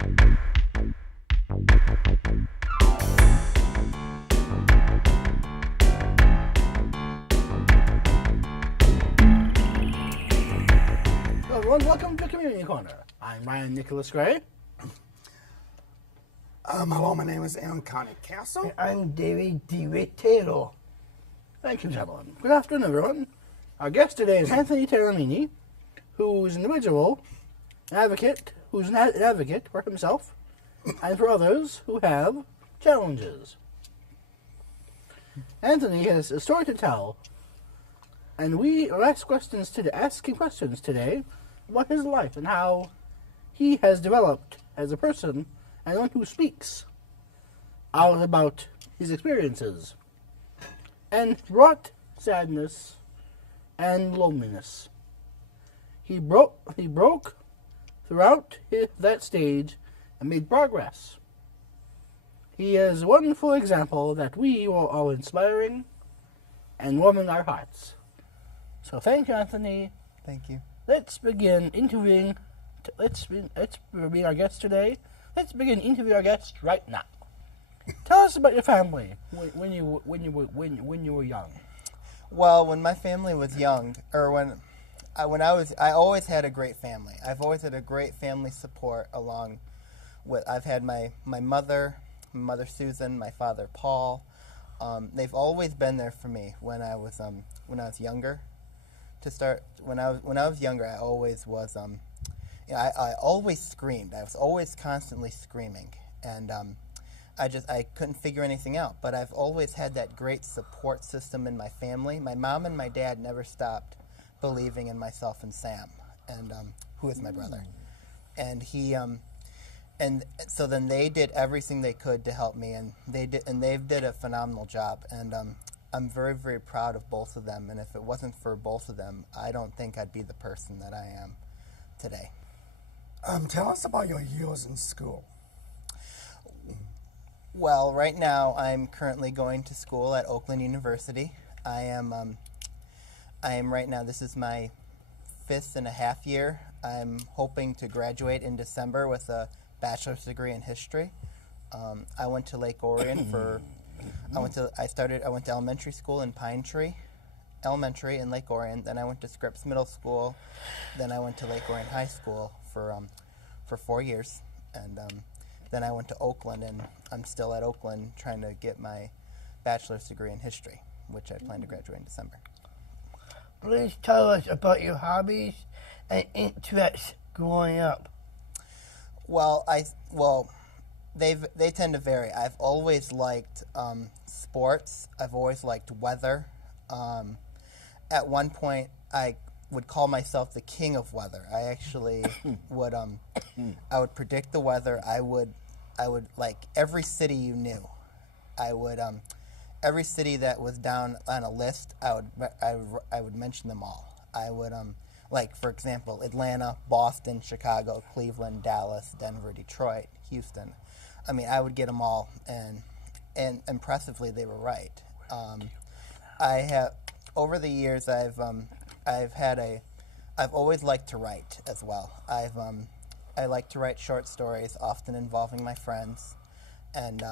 Hello everyone, welcome to Community Corner. I'm Ryan Nicholas Gray. Hello, my name is Aaron Karning Castle. I'm David DeWitt Taylor. Thank you, gentlemen. Good afternoon, everyone. Our guest today is Anthony Taormina, who's an individual advocate, who's an advocate for himself and for others who have challenges. Anthony has a story to tell, and we are asking questions today about his life and how he has developed as a person and one who speaks out about his experiences and brought sadness and loneliness. He broke throughout that stage and made progress. He is a wonderful example that we are all inspiring and warming our hearts. So thank you, Anthony. Thank you. Let's begin interviewing. Let's be our guest today. Let's begin interviewing our guest right now. Tell us about your family when you were young. Well, when my family was young, or I always had a great family. I've always had a great family support along with. I've had my mother Susan, my father Paul. They've always been there for me when I was younger. When I was younger, I always was. I always screamed. I was always constantly screaming, and I couldn't figure anything out. But I've always had that great support system in my family. My mom and my dad never stopped believing in myself and Sam, and who is my brother. And and so then they did everything they could to help me, and they did a phenomenal job. And I'm very, very proud of both of them. And if it wasn't for both of them, I don't think I'd be the person that I am today. Tell us about your years in school. Well, right now I'm currently going to school at Oakland University. I am right now, this is my 5.5 year. I'm hoping to graduate in December with a bachelor's degree in history. I went to Lake Orion I went to elementary school in Pine Tree Elementary in Lake Orion. Then I went to Scripps Middle School. Then I went to Lake Orion High School for 4 years. And then I went to Oakland, and I'm still at Oakland trying to get my bachelor's degree in history, which I plan to graduate in December. Please tell us about your hobbies and interests growing up. Well, they tend to vary. I've always liked sports. I've always liked weather. At one point, I would call myself the king of weather. I actually would I would predict the weather. I would like every city you knew. I would every city that was down on a list. I would mention them all. I would like, for example, Atlanta, Boston, Chicago, Cleveland, Dallas, Denver, Detroit, Houston. I mean, I would get them all, and impressively, they were right. I have over the years, I've always liked to write as well. I like to write short stories, often involving my friends, and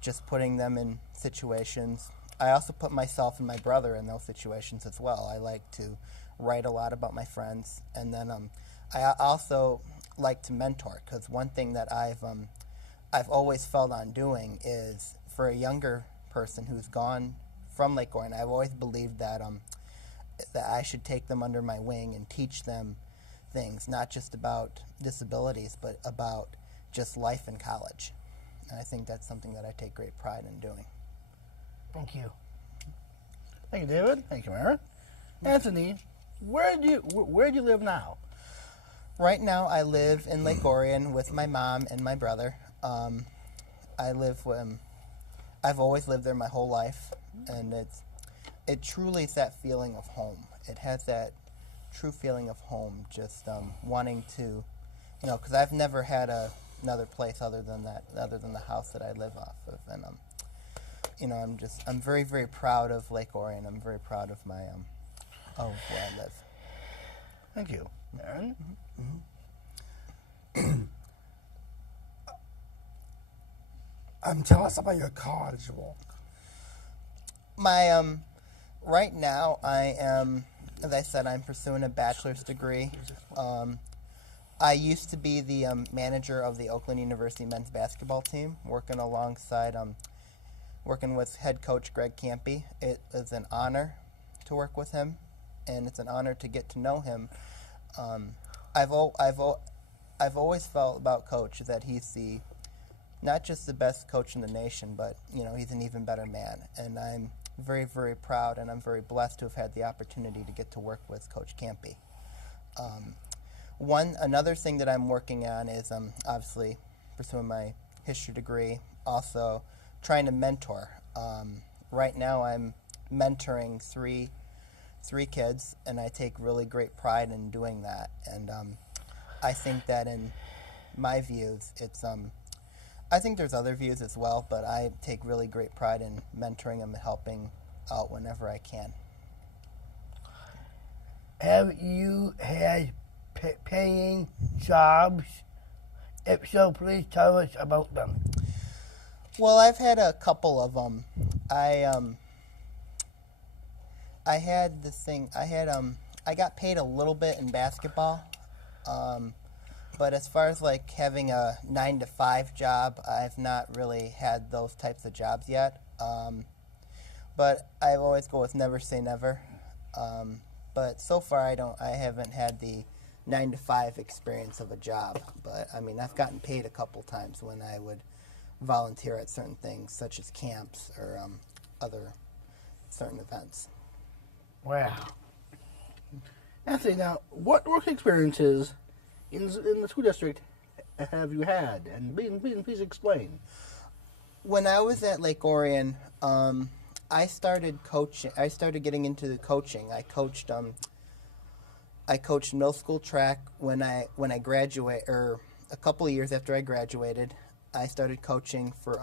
just putting them in situations. I also put myself and my brother in those situations as well. I like to write a lot about my friends, and then I also like to mentor, because one thing that I've always felt on doing is for a younger person who's gone from Lake Orion. I've always believed that that I should take them under my wing and teach them things, not just about disabilities, but about just life in college. And I think that's something that I take great pride in doing. Thank you. Thank you, David. Thank you, Aaron. Anthony, where do you live now? Right now, I live in Lake Orion with my mom and my brother. I've always lived there my whole life, and it truly is that feeling of home. It has that true feeling of home, just wanting to, because I've never had another place other than the house that I live off of, and I'm very, very proud of Lake Orion. I'm very proud of my of where I live. Thank you, Aaron. Tell us about your college walk. My right now I am, as I said, I'm pursuing a bachelor's degree. I used to be the manager of the Oakland University men's basketball team, working with head coach Greg Campy. It is an honor to work with him, and it's an honor to get to know him. I've always felt about Coach that he's not just the best coach in the nation, but he's an even better man. And I'm very, very proud, and I'm very blessed to have had the opportunity to get to work with Coach Campy. Another thing that I'm working on is obviously pursuing my history degree, also trying to mentor. Right now I'm mentoring three kids, and I take really great pride in doing that. And I think that in my views, I think there's other views as well, but I take really great pride in mentoring them and helping out whenever I can. Have you had paying jobs? If so, please tell us about them. Well, I've had a couple of them. I had this thing. I got paid a little bit in basketball, but as far as like having a 9-to-5 job, I've not really had those types of jobs yet. But I always go with never say never. But so far, I haven't had the 9-to-5 experience of a job. But I mean, I've gotten paid a couple times when I would volunteer at certain things, such as camps or other certain events. Wow. Anthony, now, what work experiences in the school district have you had? And please explain. When I was at Lake Orion, I started coaching. I started getting into the coaching. I coached middle school track when I graduated, or a couple of years after I graduated. I started coaching for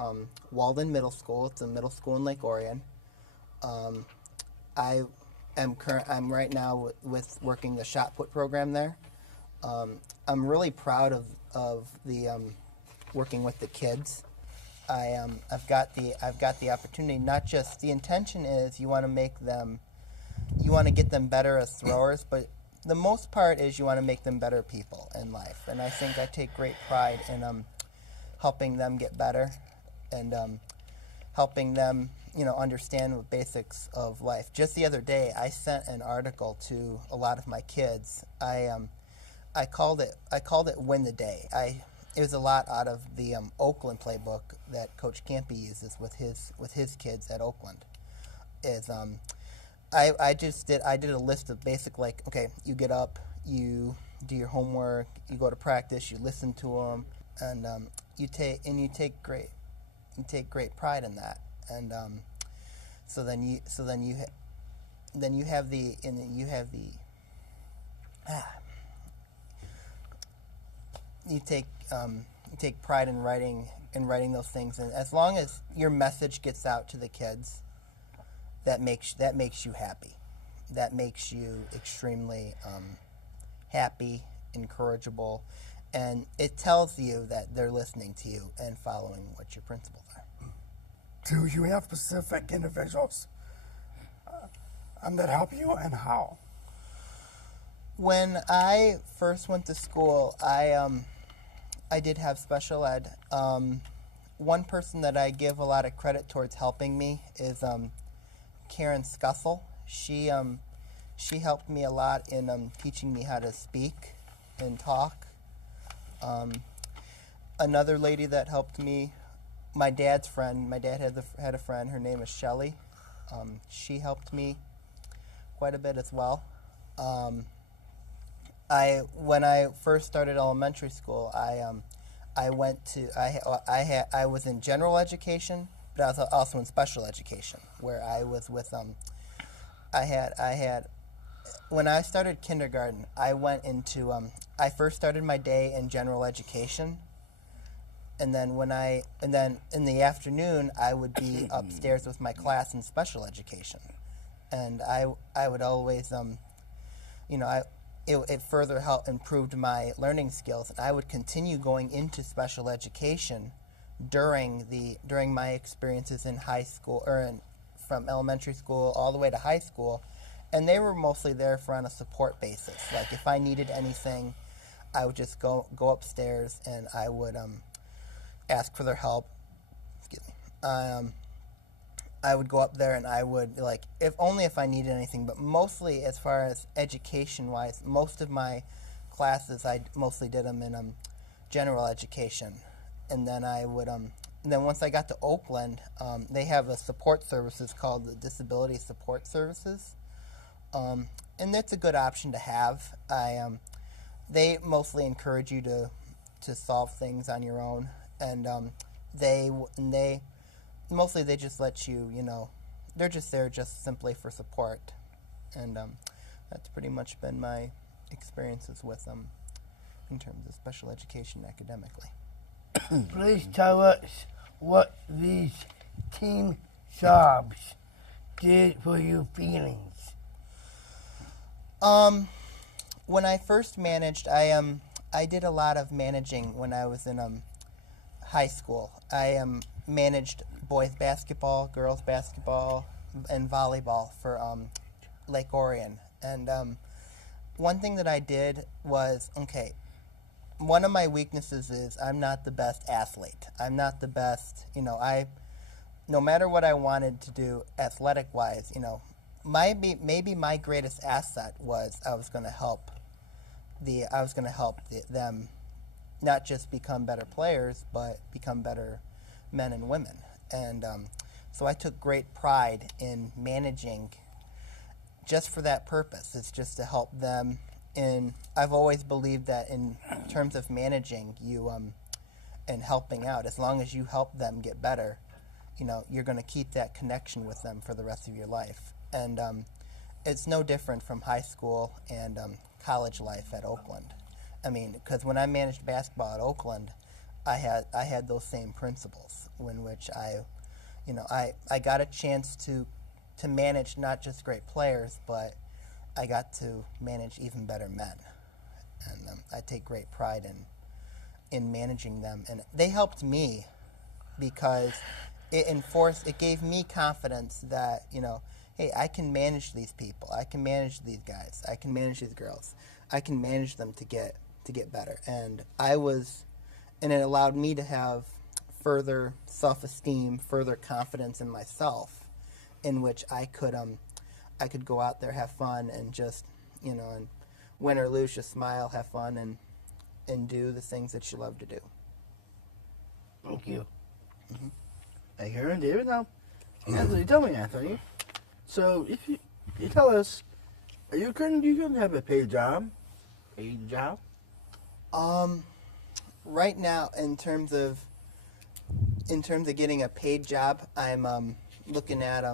Walden Middle School. It's a middle school in Lake Orion. I'm right now with working the shot put program there. I'm really proud of the working with the kids. I've got the opportunity. Not just the intention is you want to get them better as throwers, but the most part is you want to make them better people in life. And I think I take great pride in helping them get better and helping them understand the basics of life. Just the other day, I sent an article to a lot of my kids. I called it Win the Day. It was a lot out of the Oakland playbook that Coach Campy uses with his kids at Oakland. I did a list of basic, like, okay, you get up, you do your homework, you go to practice, you listen to them, and you take great pride in that. And you take pride in writing those things, and as long as your message gets out to the kids, that makes you happy. That makes you extremely happy, encourageable, and it tells you that they're listening to you and following what your principles are. Do you have specific individuals that help you, and how? When I first went to school, I did have special ed. One person that I give a lot of credit towards helping me is Karen Scussel. She helped me a lot in teaching me how to speak and talk. Another lady that helped me, my dad's friend. My dad had a friend. Her name is Shelley. She helped me quite a bit as well. When I first started elementary school, I was in general education, but I was also in special education, where I was with when I started kindergarten, I went into I first started my day in general education, and then in the afternoon I would be upstairs with my class in special education, and I would always it further improved my learning skills, and I would continue going into special education during my experiences in high school from elementary school all the way to high school, and they were mostly there for on a support basis. Like if I needed anything, I would just go upstairs and I would ask for their help. Excuse me. I would go up there and I would if I needed anything, but mostly as far as education wise, most of my classes I mostly did them in general education, and then I would and then once I got to Oakland, they have a support services called the Disability Support Services, and that's a good option to have. They mostly encourage you to solve things on your own, and they mostly they just let you, they're just there just simply for support, and that's pretty much been my experiences with them in terms of special education academically. Please tell us what these team jobs did for your feelings. When I first managed, I did a lot of managing when I was in high school. I managed boys basketball, girls basketball, and volleyball for Lake Orion. And one thing that I did was, one of my weaknesses is I'm not the best athlete. I'm not the best, no matter what I wanted to do athletic-wise, maybe my greatest asset was I was going to help them not just become better players, but become better men and women. And so I took great pride in managing just for that purpose. It's just to help them. And I've always believed that in terms of managing you and helping out, as long as you help them get better, you're going to keep that connection with them for the rest of your life. And it's no different from high school and college life at Oakland. I mean, because when I managed basketball at Oakland, I had those same principles in which I got a chance to manage not just great players, but I got to manage even better men, and I take great pride in managing them. And they helped me because it gave me confidence that hey, I can manage these people, I can manage these guys, I can manage these girls, I can manage them to get better. And it allowed me to have further self-esteem, further confidence in myself, in which I could go out there, have fun, and just, and win or lose, just smile, have fun, and do the things that you love to do. Thank you. Mm-hmm. Thank you, David. Now, Anthony, tell me, Anthony. So, if you tell us, are you going to have a paid job? Right now, in terms of getting a paid job, I'm looking at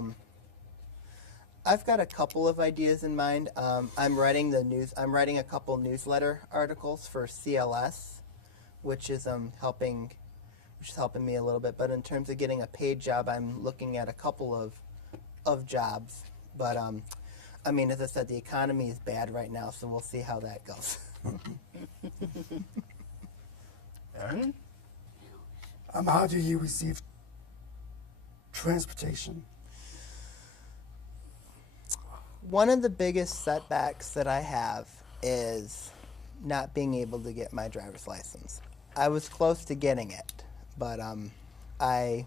I've got a couple of ideas in mind. I'm writing a couple newsletter articles for CLS, which is helping me a little bit. But in terms of getting a paid job, I'm looking at a couple of jobs. But as I said, the economy is bad right now, so we'll see how that goes. Aaron? How do you receive transportation? One of the biggest setbacks that I have is not being able to get my driver's license. I was close to getting it, but I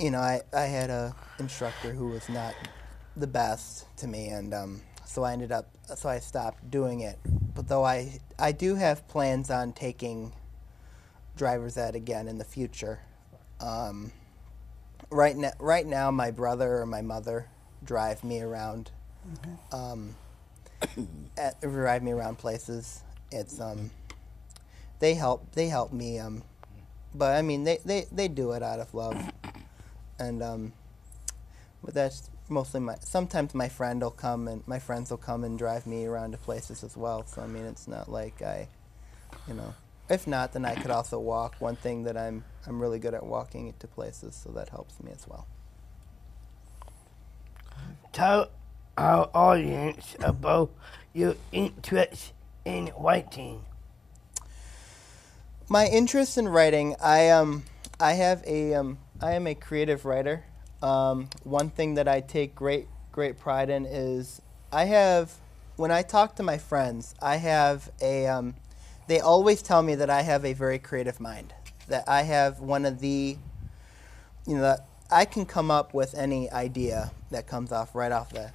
had a instructor who was not the best to me, and so I stopped doing it. But though I do have plans on taking driver's ed again in the future. Right now, my brother or my mother drive me around. Drive me around places. It's they help me. But they do it out of love, and but that's mostly sometimes my friends will come and drive me around to places as well. So it's not like if not, then I could also walk. One thing that I'm really good at walking to places, so that helps me as well. Tell our audience about your interest in writing. My interest in writing, I am a creative writer. One thing that I take great pride in is when I talk to my friends, they always tell me that I have a very creative mind. That I have one of the, that I can come up with any idea that comes off right off the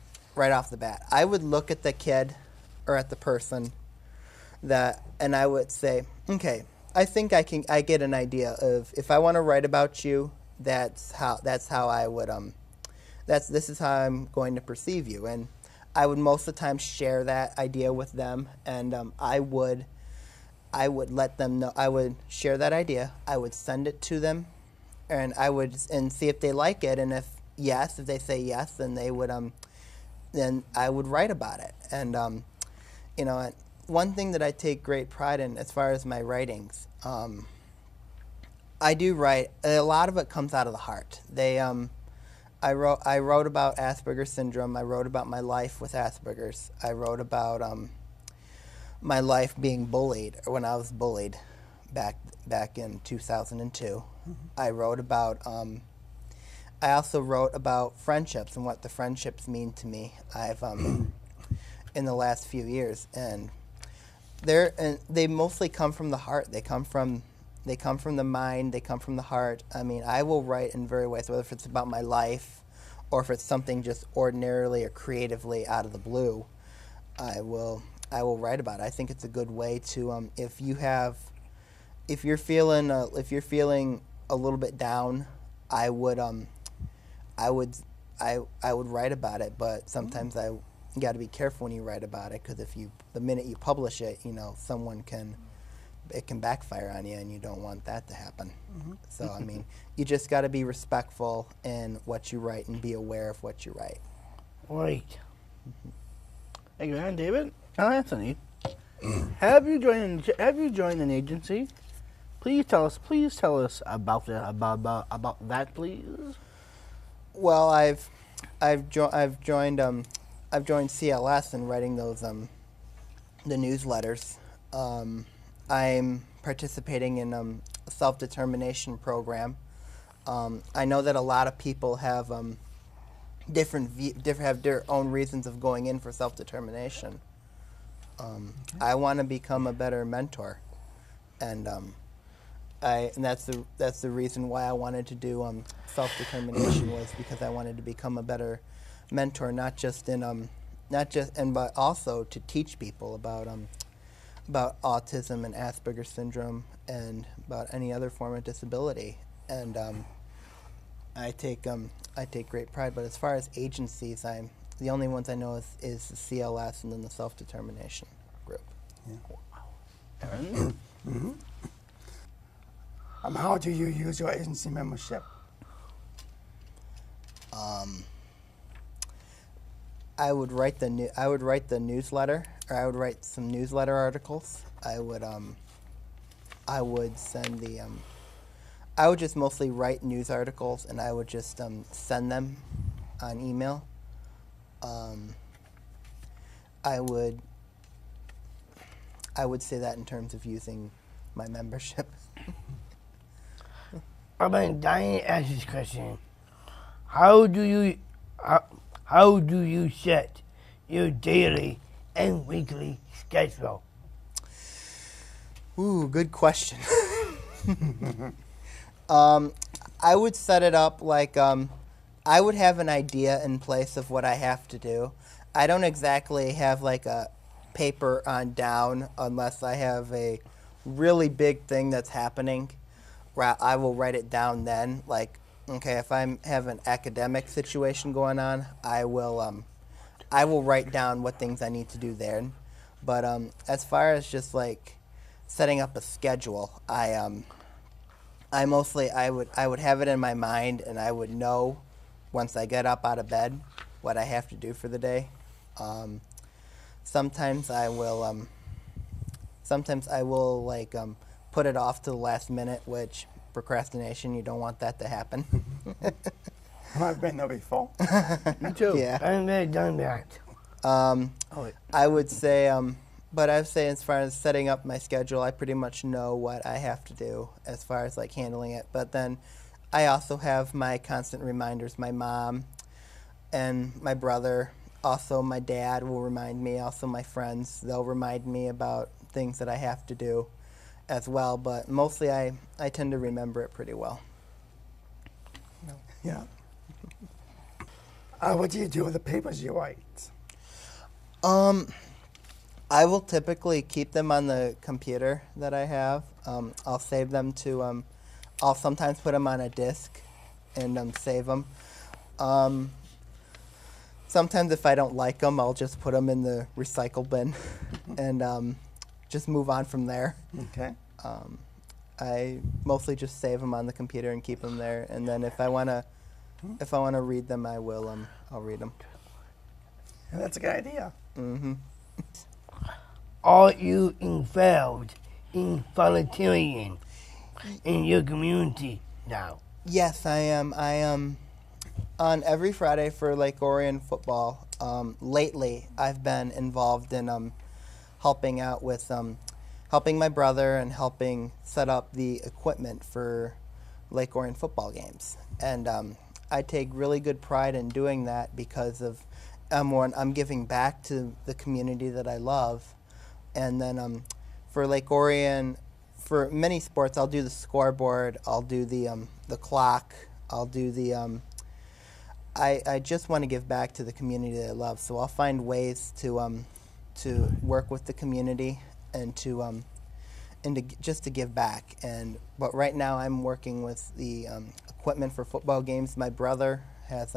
bat. I would look at the kid or at the person and I would say, okay, I think I get an idea of if I want to write about you, this is how I'm going to perceive you. And I would most of the time share that idea with them, and I would let them know. I would share that idea. I would send it to them, and see if they like it. And if they say yes, then then I would write about it. And one thing that I take great pride in as far as my writings, I do write. A lot of it comes out of the heart. I wrote about Asperger's syndrome. I wrote about my life with Asperger's. I wrote about my life being bullied, or when I was bullied back in 2002. Mm-hmm. I wrote about. I also wrote about friendships and what the friendships mean to me. I've in the last few years, and they mostly come from the heart. They come from the mind. They come from the heart. I mean, I will write in various ways, whether if it's about my life or if it's something just ordinarily or creatively out of the blue. I will write about it. I think it's a good way to if you're feeling a little bit down, I would write about it. But sometimes you got to be careful when you write about it, because the minute you publish it, it can backfire on you, and you don't want that to happen. Mm-hmm. So, I mean, you just got to be respectful in what you write and be aware of what you write. Right. Mm-hmm. Thank you, man. David? Anthony, have you joined an agency? Please tell us about that, please. Well, I've joined CLS in writing those the newsletters. I'm participating in a self-determination program. I know that a lot of people have have their own reasons of going in for self-determination. Okay. I want to become a better mentor, and that's the reason why I wanted to do self-determination, was because I wanted to become a better mentor, but also to teach people about autism and Asperger's syndrome and about any other form of disability. And I take great pride. But as far as agencies, the only ones I know is the CLS and then the self-determination group. Yeah. Wow. Aaron? Mm-hmm. How do you use your agency membership? I would write the newsletter, or I would write some newsletter articles. I would send I would just mostly write news articles, and I would just send them on email. I would say that in terms of using my membership. I've been dying to ask this question. How do you set your daily and weekly schedule? Ooh, good question. I would set it up like I would have an idea in place of what I have to do. I don't exactly have like a paper on down unless I have a really big thing that's happening. I will write it down then. Like, okay, if I have an academic situation going on, I will write down what things I need to do there. But as far as just like setting up a schedule, I would have it in my mind, and I would know once I get up out of bed what I have to do for the day. Sometimes I will like put it off to the last minute, which procrastination, you don't want that to happen. I've been there before. Me too. Yeah. I've never done that. I would say but I'd say as far as setting up my schedule, I pretty much know what I have to do as far as like handling it. But then I also have my constant reminders. My mom and my brother, also my dad will remind me. Also my friends, they'll remind me about things that I have to do as well. But mostly I tend to remember it pretty well. Yeah. What do you do with the papers you write? I will typically keep them on the computer that I have. I'll save them to, I'll sometimes put them on a disk and save them. Sometimes if I don't like them, I'll just put them in the recycle bin and just move on from there. Okay. I mostly just save them on the computer and keep them there. And then if I wanna read them, I will. I'll read them. Yeah, that's a good idea. Mm-hmm. Are you involved in volunteering in your community now? Yes, I am. I am on every Friday for Lake Orion football. Lately, I've been involved in helping out with helping my brother and helping set up the equipment for Lake Orion football games. And I take really good pride in doing that because of I'm giving back to the community that I love. And then for Lake Orion, for many sports, I'll do the scoreboard, I'll do the clock, I'll do the I just want to give back to the community that I love. So I'll find ways to work with the community and just to give back. But right now I'm working with the equipment for football games. My brother has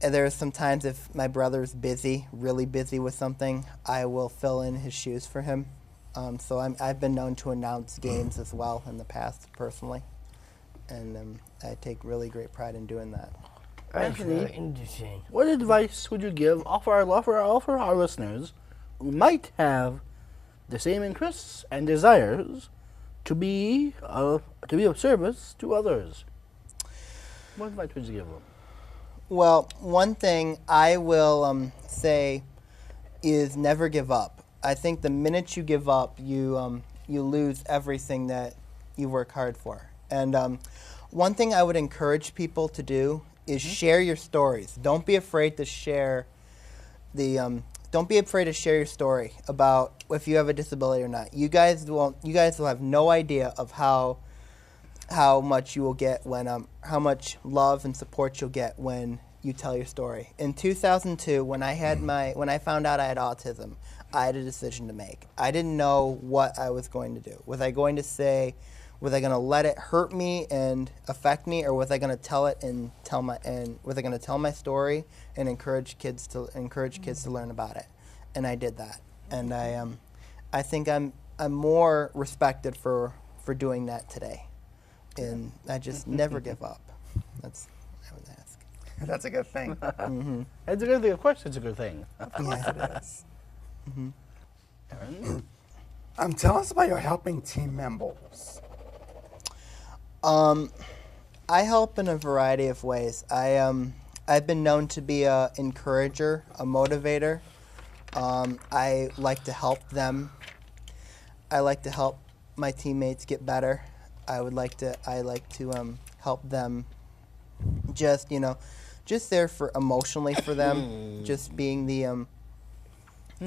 there are some times if my brother's busy, really busy with something, I will fill in his shoes for him. So I've been known to announce games as well in the past personally, and I take really great pride in doing that. That's Anthony, very interesting. What advice would you give all for our listeners who might have the same interests and desires to be of service to others? What advice would you give them? Well, one thing I will say is never give up. I think the minute you give up, you lose everything that you work hard for. And one thing I would encourage people to do is share your stories. Don't be afraid to share don't be afraid to share your story about if you have a disability or not. You guys will have no idea of how much you will get when how much love and support you'll get when you tell your story. In 2002, when I found out I had autism, I had a decision to make. I didn't know what I was going to do. Was I going to let it hurt me and affect me, or was I going to tell it and was I going to tell my story and encourage kids to learn about it? And I did that. And I think I'm more respected for doing that today. And I just never give up. That's what I would ask. That's a good thing. Mm-hmm. It's a good thing. Of course, it's a good thing. Yes, it is. Mm-hmm. Aaron? Tell us about your helping team members. I help in a variety of ways. I've been known to be an encourager, a motivator. I like to help them. I like to help my teammates get better. I like to help them. Just there for emotionally for them. Just being the.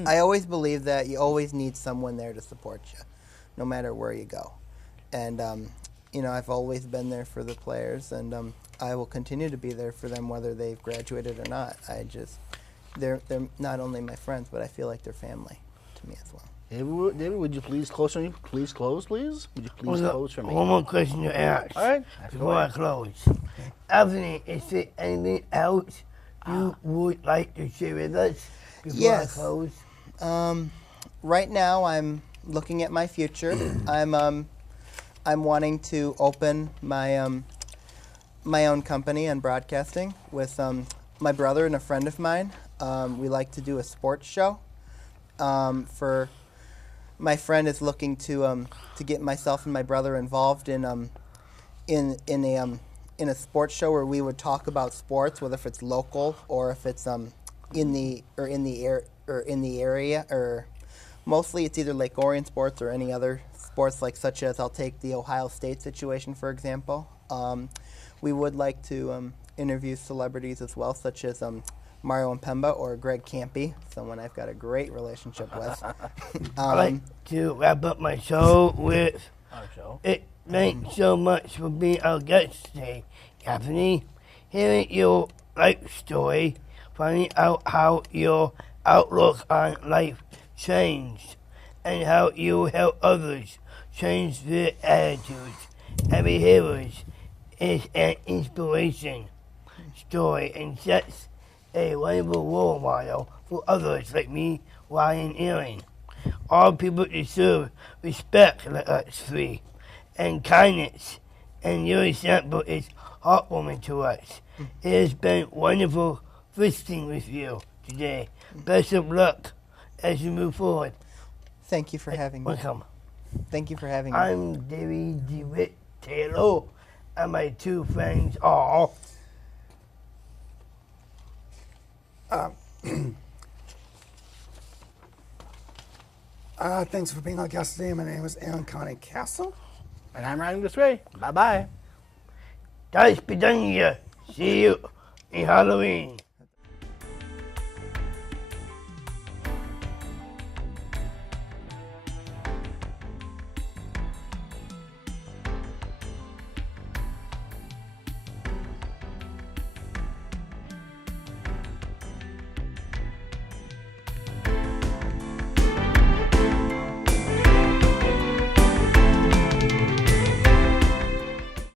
I always believe that you always need someone there to support you, no matter where you go, and I've always been there for the players, and I will continue to be there for them whether they've graduated or not. They're not only my friends, but I feel like they're family to me as well. David, would you please close for me? Please close, please. Would you please close for me? One more question to ask. All right. Before I close. Anthony, is there anything else you would like to share with us before Yes. I close? Right now, I'm looking at my future. I'm wanting to open my my own company on broadcasting with my brother and a friend of mine. We like to do a sports show. For my friend is looking to get myself and my brother involved in a sports show where we would talk about sports, whether if it's local or if it's in the area or Mostly it's either like Orion sports or any other sports, like such as I'll take the Ohio State situation, for example. We would like to interview celebrities as well, such as Mario Impemba or Greg Campy, someone I've got a great relationship with. I'd like to wrap up my show with Our show. it. Thanks so much for being our guest today, Daphne. Hearing your life story, finding out how your outlook on life changed, and how you help others change their attitudes and behaviors is an inspiration story and sets a wonderful role model for others like me, Ryan Aaron. All people deserve respect like us three, and kindness, and your example is heartwarming to us. It has been wonderful visiting with you today. Best of luck as you move forward. Thank you for having me. Welcome. Thank you for having me. I'm DeWitt Taylor, and my two friends are. Thanks for being our guest today. My name is Aaron Karning Castle. And I'm riding this way. Bye-bye. Das Bedanya. See you in Halloween.